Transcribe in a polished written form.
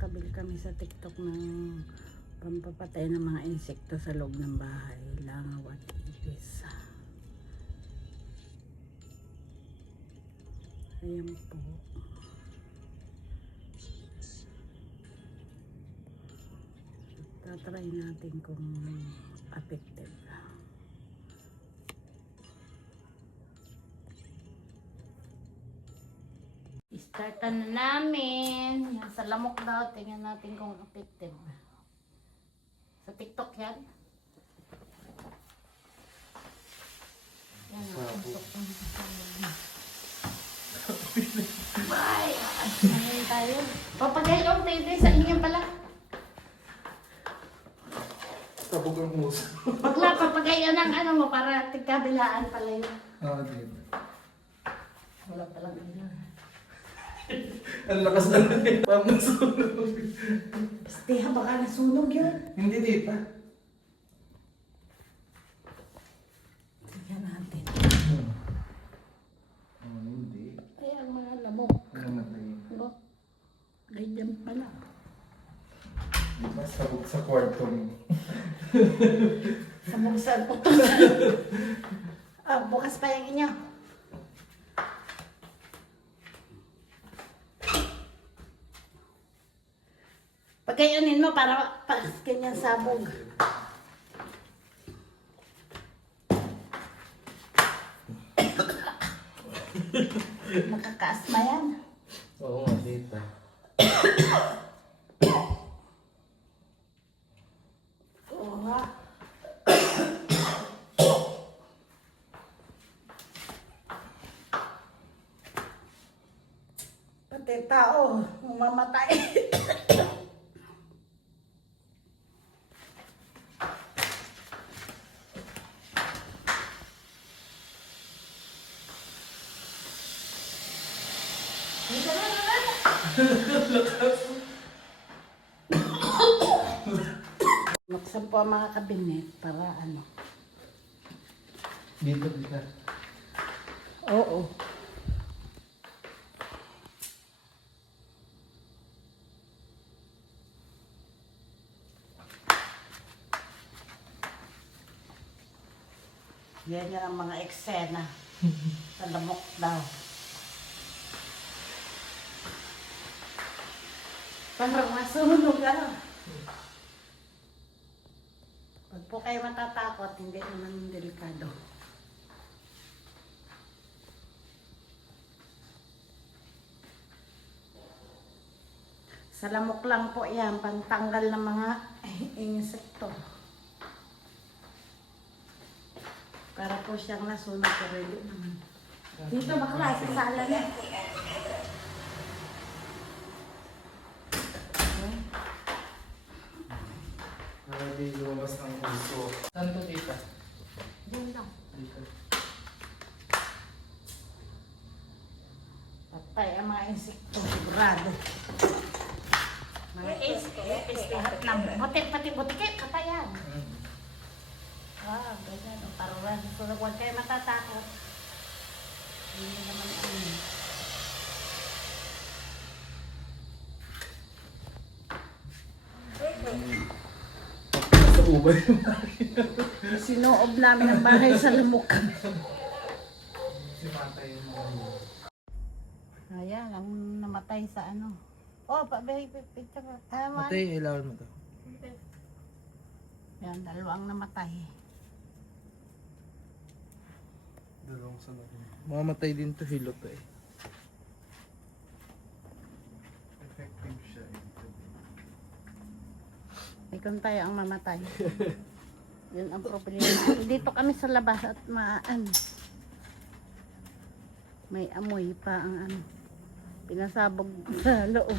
nakabili kami sa TikTok ng pampapatay ng mga insekto sa loob ng bahay, langaw at ipis. Ayan po. Tatry natin kung effective. Startan na namin. Yan sa lamok daw. Tingnan natin kung effective. Sa TikTok yan. Yan ang TikTok. Ay! Ano tayo? Papagay yung tede sa inyo pala. Tabog ang muso. Pagla, papagayon ng ano mo para tigkabilaan pala yun. Ah, din. Wala palang ano. Ang lakas na rin. Pamasunog. Basta baka nasunog yun. Hindi dito. Tignan natin. Oh, hindi. Ay, ang mga lamok. Namatay. Ano? Ganyan pala. Diba? Sabog sa kwarto mo. Sa buksan po to. Ah, bukas pa yung inyo. Pagkayunin mo para ganyan sabog. Nakakaasma yan. Oo nga, dito. Oo nga. Pati tao, mamamatay. Buksan po ang mga kabinet para ano. Dito, dito. Oo. Yan ang mga eksena sa lamok daw. Parang masunog ano. Pag po kayo matatakot, hindi naman delikado. Sa lamok lang po yan, pantanggal ng mga insekto. Para po siyang nasunog pero hindi naman. Dito bakla, sa sala na. Para di lumabas ng muso. Saan to, tita? Diyan lang. Dito. Patay ang mga insekto, sigurado. Mga insekto, ng butik, pati butik, katayan. Ah, ganyan. Paruran. So, huwag kayo matatakot. Hindi naman ano. Sa ubay yung Sinoob namin ang bahay sa lamok. si Mata yung mga. Ayan, ang namatay sa ano. Oh, picture. Matay, ilawan mo to. Yan, dalawang namatay. Dalawang sa laki. Mamamatay din to, hilot eh. Effective siya eh. Ikaw tayo ang mamatay. Yun ang problema. Dito kami sa labas at may amoy pa ang ano. Pinasabog sa loob.